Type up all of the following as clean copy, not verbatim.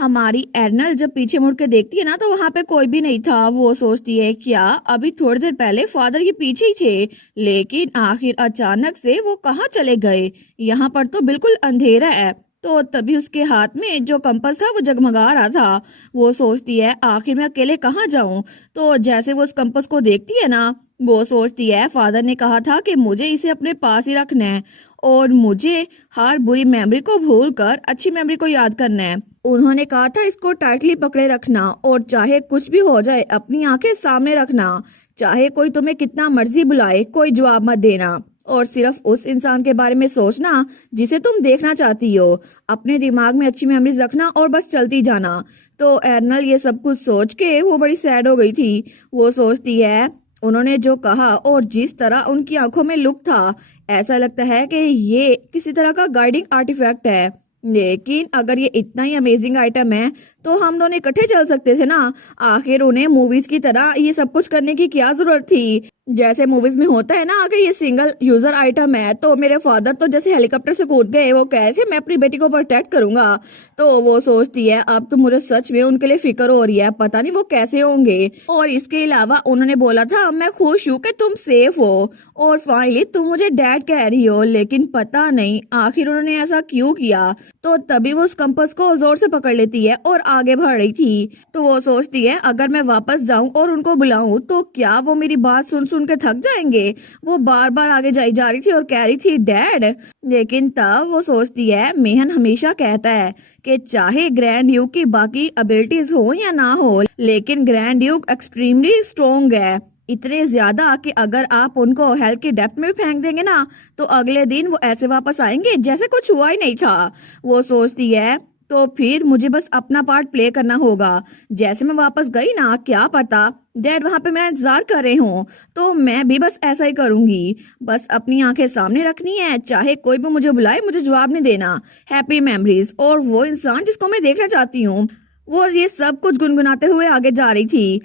हमारी एर्नल जब पीछे मुड़ के देखती है ना तो वहां पे कोई भी नहीं था। वो सोचती है क्या अभी थोड़ी देर पहले फादर के पीछे ही थे, लेकिन आखिर अचानक से वो कहाँ चले गए। यहाँ पर तो बिल्कुल अंधेरा है। तो तभी उसके हाथ में जो कंपास था वो जगमगा रहा था। वो सोचती है आखिर मैं अकेले कहाँ जाऊं। तो जैसे वो उस कंपास को देखती है ना, वो सोचती है फादर ने कहा था कि मुझे इसे अपने पास ही रखना है और मुझे हर बुरी मेमोरी को भूलकर अच्छी मेमोरी को याद करना है। उन्होंने कहा था इसको टाइटली पकड़े रखना और चाहे कुछ भी हो जाए अपनी आंखें सामने रखना। चाहे कोई तुम्हें कितना मर्जी बुलाए कोई जवाब मत देना और सिर्फ उस इंसान के बारे में सोचना जिसे तुम देखना चाहती हो। अपने दिमाग में अच्छी मेमोरीज रखना और बस चलती जाना। तो एर्नल ये सब कुछ सोच के वो बड़ी सैड हो गई थी। वो सोचती है उन्होंने जो कहा और जिस तरह उनकी आंखों में लुक था, ऐसा लगता है कि ये किसी तरह का गाइडिंग आर्टिफैक्ट है। लेकिन अगर ये इतना ही अमेजिंग आइटम है तो हम दोनों इकट्ठे चल सकते थे ना। आखिर उन्हें मूवीज की तरह ये सब कुछ करने की क्या जरूरत थी। जैसे मूवीज में होता है ना कि ये सिंगल यूजर आइटम है। तो मेरे फादर तो जैसे हेलीकॉप्टर से कूद गए, वो कह रहे थे मैं अपनी बेटी को प्रोटेक्ट करूंगा। तो वो सोचती है अब तो मुझे सच में उनके लिए फिक्र हो रही है, पता नहीं वो कैसे होंगे। और इसके अलावा उन्होंने बोला था मैं खुश हूँ कि तुम सेफ हो और फाइनली तुम मुझे डैड कह रही हो, लेकिन पता नहीं आखिर उन्होंने ऐसा क्यों किया। तो तभी वो उस कंपास को जोर से पकड़ लेती है और आगे बढ़ रही थी। तो वो सोचती है अगर मैं वापस जाऊं और उनको बुलाऊं तो क्या वो मेरी बात सुन सुन के थक जाएंगे। वो बार बार आगे जाई जा रही थी और कह रही थी डैड। लेकिन तब वो सोचती है मेहन हमेशा कहता है कि चाहे ग्रैंड ड्यूक की बाकी एबिलिटीज हो या ना हो, लेकिन ग्रैंड ड्यूक एक्सट्रीमली स्ट्रोंग है। इतने ज्यादा कि अगर आप उनको हेल की डेप्थ में फेंक देंगे ना तो अगले दिन वो ऐसे वापस आएंगे जैसे कुछ हुआ ही नहीं था। वो सोचती है तो फिर मुझे बस अपना पार्ट प्ले करना होगा। जैसे मैं वापस गई ना, क्या पता डैड वहां पे मेरा इंतजार कर रहे हो, तो मैं भी बस ऐसा ही करूंगी। बस अपनी आंखें सामने रखनी है, चाहे कोई भी मुझे बुलाए मुझे जवाब नहीं देना। Happy memories. और वो इंसान जिसको मैं देखना चाहती हूँ, वो ये सब कुछ गुनगुनाते हुए आगे जा रही थी।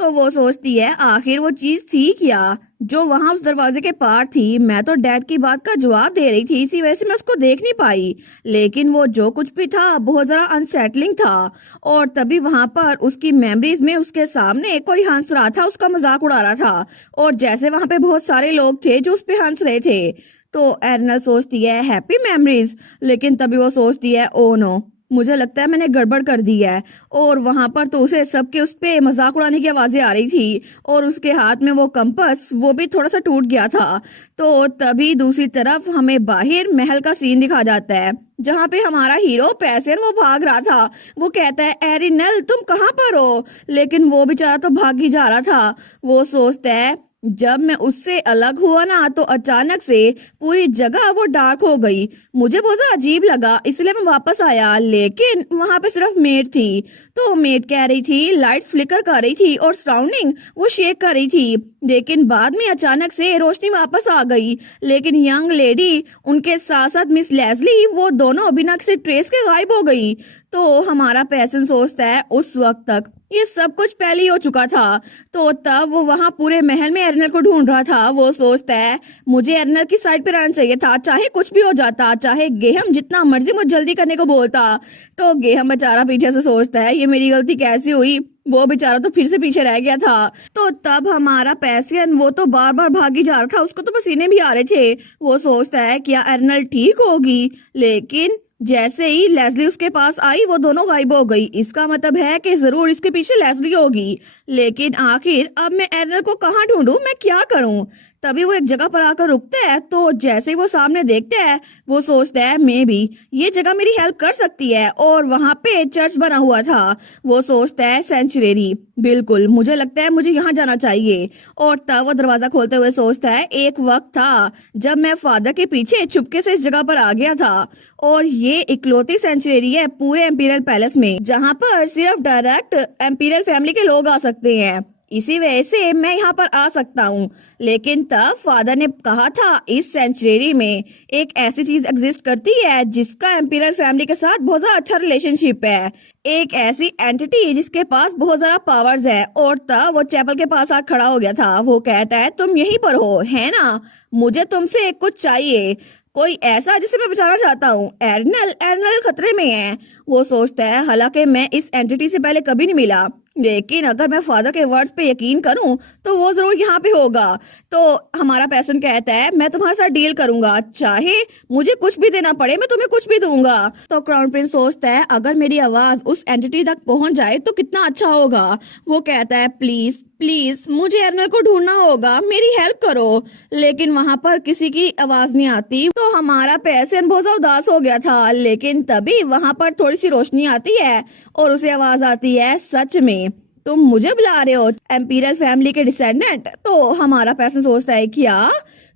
तो वो सोचती है आखिर वो चीज थी क्या जो वहां उस दरवाजे के पार थी। मैं तो डैड की बात का जवाब दे रही थी, इसी वजह से मैं उसको देख नहीं पाई। लेकिन वो जो कुछ भी था बहुत जरा अनसेटलिंग था। और तभी वहां पर उसकी मेमोरीज में उसके सामने कोई हंस रहा था, उसका मजाक उड़ा रहा था। और जैसे वहां पे बहुत सारे लोग थे जो उस पे हंस रहे थे। तो एर्नल सोचती है हैप्पी मेमोरीज, लेकिन तभी वो सोचती है ओ नो, मुझे लगता है मैंने गड़बड़ कर दी है। और वहां पर तो उसे सबके उस पे मजाक उड़ाने की आवाजें आ रही थी और उसके हाथ में वो कंपास वो भी थोड़ा सा टूट गया था। तो तभी दूसरी तरफ हमें बाहर महल का सीन दिखा जाता है जहाँ पे हमारा हीरो पैसन वो भाग रहा था। वो कहता है एरिनल तुम कहाँ पर हो, लेकिन वो बेचारा तो भाग ही जा रहा था। वो सोचता है जब मैं उससे अलग हुआ ना तो अचानक से पूरी जगह वो डार्क हो गई। मुझे बहुत अजीब लगा इसलिए मैं वापस आया, लेकिन वहां पे सिर्फ मेड थी। तो मेड कह रही थी लाइट फ्लिकर कर रही थी और सराउंडिंग वो शेक कर रही थी। लेकिन बाद में अचानक से रोशनी वापस आ गई, लेकिन यंग लेडी उनके साथ साथ मिस लेस्ली वो दोनों बिना किसी ट्रेस के गायब हो गई। तो हमारा पैसन सोचता है उस वक्त तक ये सब कुछ पहले ही हो चुका था। तो तब वो वहां पूरे महल में एर्नल को ढूंढ रहा था। वो सोचता है मुझे एर्नल की साइड पे रहना चाहिए था, चाहे कुछ भी हो जाता, चाहे गेहम जितना मर्जी मुझे जल्दी करने को बोलता। तो गेहम बेचारा पीछे से सोचता है ये मेरी गलती कैसी हुई, वो बेचारा तो फिर से पीछे रह गया था। तो तब हमारा पैसियन वो तो बार बार भागी जा रहा था, उसको तो पसीने भी आ रहे थे। वो सोचता है क्या एर्नल ठीक होगी, लेकिन जैसे ही लेस्ली उसके पास आई वो दोनों गायब हो गई। इसका मतलब है कि जरूर इसके पीछे लेस्ली होगी। लेकिन आखिर अब मैं एर्नल को कहाँ ढूंढूं, मैं क्या करूं। तभी वो एक जगह पर आकर रुकता है। तो जैसे ही वो सामने देखता है वो सोचता है मे भी ये जगह मेरी हेल्प कर सकती है। और वहां पे चर्च बना हुआ था। वो सोचता है सेंचुरी, बिल्कुल मुझे लगता है मुझे यहाँ जाना चाहिए। और तब वो दरवाजा खोलते हुए सोचता है एक वक्त था जब मैं फादर के पीछे चुपके से इस जगह पर आ गया था और ये इकलौती सेंचुरी है पूरे एम्पीरियल पैलेस में जहाँ पर सिर्फ डायरेक्ट एम्पीरियल फैमिली के लोग आ सकते हैं। इसी वजह से मैं यहाँ पर आ सकता हूँ। लेकिन तब फादर ने कहा था इस सेंचुरी में एक ऐसी चीज एग्जिस्ट करती है जिसका एम्पीरियल फैमिली के साथ बहुत ज्यादा अच्छा रिलेशनशिप है, एक ऐसी एंटिटी जिसके पास बहुत ज्यादा पावर्स है। और तब वो चैपल के पास आकर खड़ा हो गया था। वो कहता है तुम यहीं पर हो है ना, मुझे तुमसे कुछ चाहिए। कोई ऐसा जिसे मैं बचाना चाहता हूँ। एर्नल एर्नल खतरे में है, वो सोचता है। हालांकि मैं इस एंटिटी से पहले कभी नहीं मिला, लेकिन अगर मैं फादर के वर्ड्स पे यकीन करूं तो वो जरूर यहाँ पे होगा। तो हमारा पैसन कहता है मैं तुम्हारे साथ डील करूंगा, चाहे मुझे कुछ भी देना पड़े, मैं तुम्हें कुछ भी दूंगा। तो क्राउन प्रिंस सोचता है अगर मेरी आवाज उस एंटिटी तक पहुंच जाए तो कितना अच्छा होगा। वो कहता है प्लीज प्लीज मुझे एर्नल को ढूंढना होगा, मेरी हेल्प करो। लेकिन वहां पर किसी की आवाज नहीं आती। तो हमारा पैसन बहुत ज्यादा उदास हो गया था, लेकिन तभी वहां पर थोड़ी सी रोशनी आती है और उसे आवाज आती है सच में तुम मुझे बुला रहे हो, एम्पीरियल फैमिली के डिसेंडेंट। तो हमारा पैसन सोचता है क्या,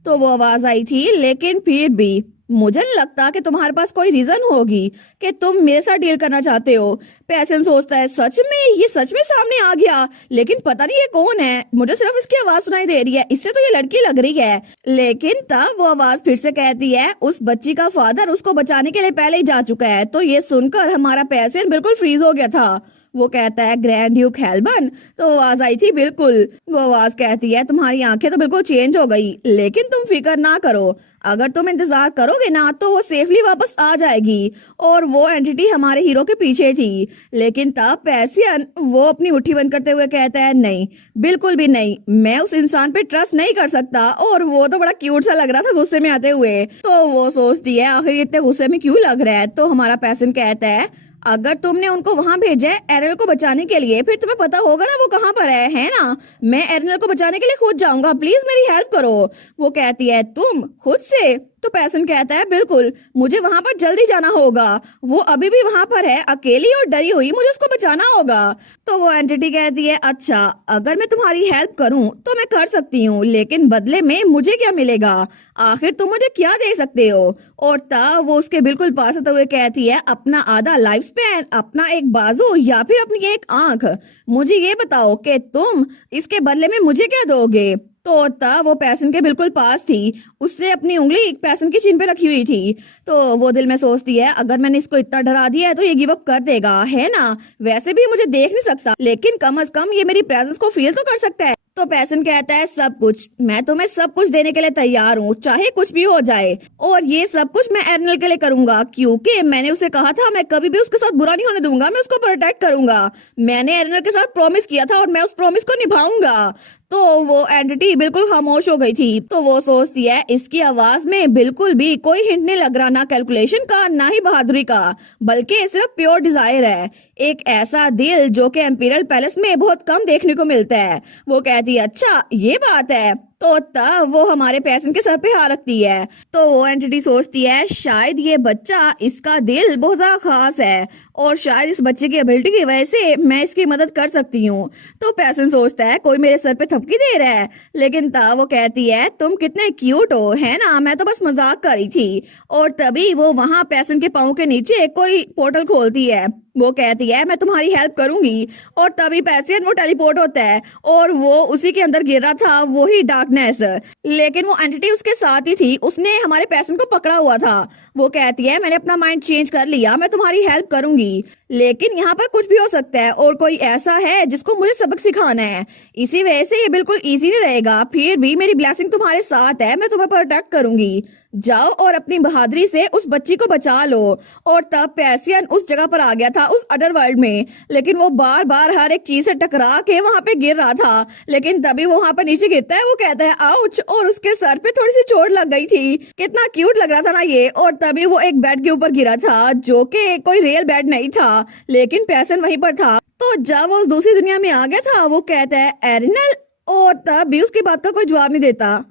तो वो आवाज आई थी, लेकिन फिर भी मुझे नहीं लगता कि तुम्हारे पास कोई रीजन होगी कि तुम मेरे साथ डील करना चाहते हो। पैसन सोचता है सच में, ये सच में सामने आ गया, लेकिन पता नहीं ये कौन है, मुझे सिर्फ इसकी आवाज सुनाई दे रही है, इससे तो ये लड़की लग रही है। लेकिन तब वो आवाज फिर से कहती है उस बच्ची का फादर उसको बचाने के लिए पहले ही जा चुका है। तो ये सुनकर हमारा पैसन बिल्कुल फ्रीज हो गया था। वो कहता है ग्रैंड ड्यूक हेल्बन। तो आवाज आई थी बिल्कुल। वो आवाज कहती है तुम्हारी आंखें तो बिल्कुल चेंज हो गई, लेकिन तुम फिक्र ना करो, अगर तुम इंतजार करोगे ना तो वो सेफली वापस आ जाएगी। और वो एंटिटी हमारे हीरो के पीछे थी। लेकिन तब पैसियन वो अपनी मुट्ठी बंद करते हुए कहता है नहीं, बिल्कुल भी नहीं, मैं उस इंसान पे ट्रस्ट नहीं कर सकता। और वो तो बड़ा क्यूट सा लग रहा था गुस्से में आते हुए। तो वो सोचती है आखिर ये इतने गुस्से में क्यों लग रहा है। तो हमारा पैसन कहता है अगर तुमने उनको वहां भेजा है एरनल को बचाने के लिए, फिर तुम्हें पता होगा ना वो कहाँ पर है ना। मैं एरनल को बचाने के लिए खुद जाऊंगा, प्लीज मेरी हेल्प करो। वो कहती है तुम खुद से। तो पैसन कहता है बिल्कुल, मुझे वहां पर जल्दी जाना होगा, वो अभी भी वहां पर है अकेली और डरी हुई, मुझे उसको बचाना होगा। तो वो एंटिटी कहती है अच्छा अगर मैं तुम्हारी हेल्प करूं तो मैं कर सकती हूँ, लेकिन बदले में मुझे क्या मिलेगा, आखिर तुम मुझे क्या दे सकते हो। और तब वो उसके बिल्कुल पास होते हुए कहती है अपना आधा लाइफ स्पैन, अपना एक बाजू या फिर अपनी एक आंख, मुझे ये बताओ कि तुम इसके बदले में मुझे क्या दोगे। तो तब वो पैसन के बिल्कुल पास थी, उसने अपनी उंगली पैसन की चिन पे रखी हुई थी। तो वो दिल में सोचती है अगर मैंने इसको इतना डरा दिया है तो ये गिव अप कर देगा, है ना। वैसे भी मुझे देख नहीं सकता, लेकिन कम से कम ये मेरी प्रेजेंस को फील तो कर सकता है। तो पैसन कहता है सब कुछ, मैं तुम्हें सब कुछ देने के लिए तैयार हूँ, चाहे कुछ भी हो जाए। और ये सब कुछ मैं एर्नल के लिए करूंगा, क्योंकि मैंने उसे कहा था मैं कभी भी उसके साथ बुरा नहीं होने दूंगा, मैं उसको प्रोटेक्ट करूंगा। मैंने एर्नल के साथ प्रॉमिस किया था और मैं उस प्रॉमिस को निभाऊंगा। तो वो एंटिटी बिल्कुल खामोश हो गई थी। तो वो सोचती है इसकी आवाज में बिल्कुल भी कोई हिंट नहीं लग रहा, ना कैलकुलेशन का ना ही बहादुरी का, बल्कि सिर्फ प्योर डिजायर है, एक ऐसा दिल जो कि एम्पीरियल पैलेस में बहुत कम देखने को मिलता है। वो कहती है अच्छा ये बात है। तो तब वो हमारे पैसन के सर पे हाथ रखती है। तो वो एंटिटी सोचती है शायद ये बच्चा, इसका दिल बहुत ज्यादा खास है और शायद इस बच्चे की एबिलिटी की वजह से मैं इसकी मदद कर सकती हूँ। तो पैसन सोचता है कोई मेरे सर पे थपकी दे रहा है, लेकिन तब वो कहती है तुम कितने क्यूट हो, है ना, मैं तो बस मजाक कर रही थी। और तभी वो वहां पैसन के पाँव के नीचे कोई पोर्टल खोलती है। वो कहती है मैं तुम्हारी हेल्प करूंगी। और तभी पैसियन वो टेलीपोर्ट होता है और वो उसी के अंदर गिर रहा था, वही डार्कनेस, लेकिन वो एंटिटी उसके साथ ही थी, उसने हमारे पैसन को पकड़ा हुआ था। वो कहती है मैंने अपना माइंड चेंज कर लिया, मैं तुम्हारी हेल्प करूंगी, लेकिन यहाँ पर कुछ भी हो सकता है और कोई ऐसा है जिसको मुझे सबक सिखाना है, इसी वजह से ये बिल्कुल इजी नहीं रहेगा। फिर भी मेरी ब्लेसिंग तुम्हारे साथ है, मैं तुम्हें प्रोटेक्ट करूंगी, जाओ और अपनी बहादुरी से उस बच्ची को बचा लो। और तब पैसियन उस जगह पर आ गया था, उस अडर वर्ल्ड में, लेकिन वो बार बार हर एक चीज से टकरा के वहां पे गिर रहा था। लेकिन तभी वो वहां पर नीचे गिरता है, वो कहता है आउच, और उसके सर पे थोड़ी सी चोट लग गई थी। कितना क्यूट लग रहा था ना ये। और तभी वो एक बेड के ऊपर गिरा था, जो कि कोई रियल बेड नहीं था, लेकिन पैसन वहीं पर था। तो जब वो दूसरी दुनिया में आ गया था, वो कहता है एरिनल, और तब भी उसकी बात का कोई जवाब नहीं देता।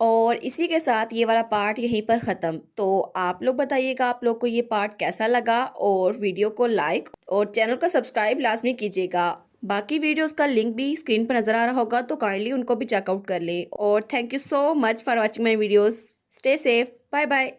और इसी के साथ ये वाला पार्ट यहीं पर ख़त्म। तो आप लोग बताइएगा आप लोग को ये पार्ट कैसा लगा, और वीडियो को लाइक और चैनल को सब्सक्राइब लाजमी कीजिएगा। बाकी वीडियोस का लिंक भी स्क्रीन पर नज़र आ रहा होगा, तो काइंडली उनको भी चेकआउट कर लें। और thank you so much for watching my videos. Stay safe, bye bye.